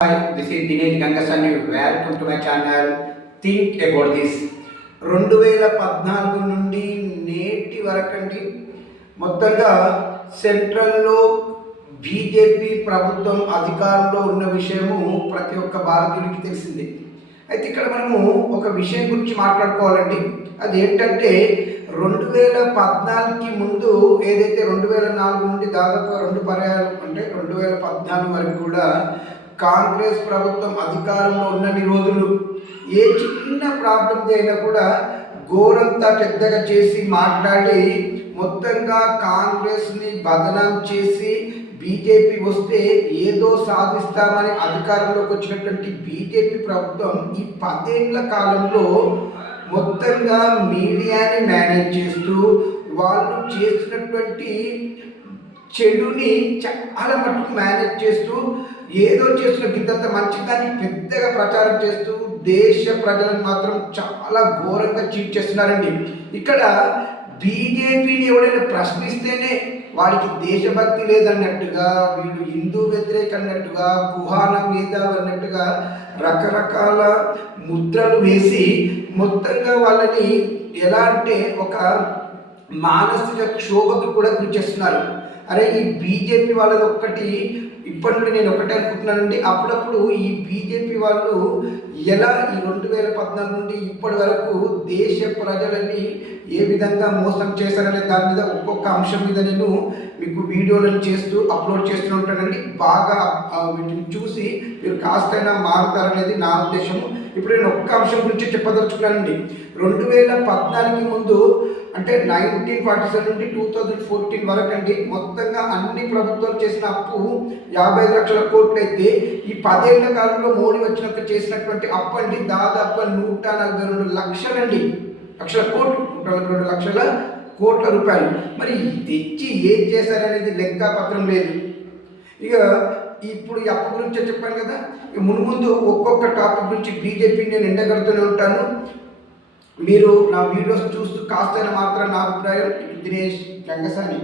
Hi, this is Dinesh Gangasani. Welcome to my channel. Think about this. 2014 నుండి నేటి వరకండి మొత్తంగా సెంట్రల్లో బీజేపీ ప్రభుత్వం అధికారంలో ఉన్న విషయము ప్రతి ఒక్క భారతీయుడికి తెలిసింది. అయితే ఇక్కడ మనము ఒక విషయం గురించి మాట్లాడుకోవాలండి. అది ఏంటంటే 2014కి ముందు ఏదైతే 2004 నుండి దాదాపు 2 పర్యాయాలు అంటే 2014 వరకు కూడా కాంగ్రెస్ ప్రభుత్వం అధికారంలో ఉన్నన్ని రోజులు ఏ చిన్న ప్రాబ్లం అయినా కూడా ఘోరంతా పెద్దగా చేసి మాట్లాడి మొత్తంగా కాంగ్రెస్ని బదనాం చేసి బీజేపీ వస్తే ఏదో సాధిస్తామని అధికారంలోకి వచ్చినటువంటి బీజేపీ ప్రభుత్వం ఈ 10 ఏళ్ల కాలంలో మొత్తంగా మీడియాని మేనేజ్ చేస్తూ వాళ్ళు చేసినటువంటి చెడుని చాలా మటుకు మేనేజ్ చేస్తూ ఏదో చేస్తున్న గిద్దంత మంచిదాన్ని పెద్దగా ప్రచారం చేస్తూ దేశ ప్రజలను మాత్రం చాలా ఘోరంగా చీట్ చేస్తున్నారండి. ఇక్కడ బీజేపీని ఎవరైనా ప్రశ్నిస్తేనే వాడికి దేశభక్తి లేదన్నట్టుగా, వీళ్ళు హిందూ వ్యతిరేక అన్నట్టుగా, కుహాన మీద అన్నట్టుగా రకరకాల ముద్రలు వేసి మొత్తంగా వాళ్ళని ఎలా అంటే ఒక మానసిక క్షోభకు కూడా గురి చేస్తున్నారు. అరే ఈ బీజేపీ వాళ్ళది ఒక్కటి ఇప్పటి నుండి నేను ఒకటే అనుకుంటున్నానండి, అప్పుడప్పుడు ఈ బీజేపీ వాళ్ళు ఎలా ఈ 2014 నుండి ఇప్పటి వరకు దేశ ప్రజలని ఏ విధంగా మోసం చేశారనే దాని మీద ఒక్కొక్క అంశం మీద నేను మీకు వీడియోలను చేస్తూ అప్లోడ్ చేస్తూ ఉంటానండి. బాగా వీటిని చూసి మీరు కాస్తైనా మారుతారనేది నా ఉద్దేశము. ఇప్పుడు నేను ఒక్క అంశం గురించి చెప్పదలుచుకున్నానండి. 2014కి ముందు అంటే 1947 నుండి 2014 వరకు అండి మొత్తంగా అన్ని ప్రభుత్వాలు చేసిన అప్పు 55 లక్షల కోట్లు అయితే ఈ 10 ఏళ్ల కాలంలో మోడీ వచ్చినాక చేసినటువంటి అప్పు అండి దాదాపు 142 లక్షలండి, లక్షల కోట్లు, 142 లక్షల కోట్ల రూపాయలు. మరి తెచ్చి ఏం చేశారనేది లెక్కపత్రం లేదు. ఇక ఇప్పుడు ఈ అప్పు గురించి చెప్పాను కదా, ముందు ఒక్కొక్క టాపిక్ గురించి బీజేపీని నేను ఎండగడుతూనే ఉంటాను. మీరు నా వీడియోస్ చూస్తూ కాస్తైనా మాత్రం నా అభిప్రాయం. దినేష్ గంగసాని.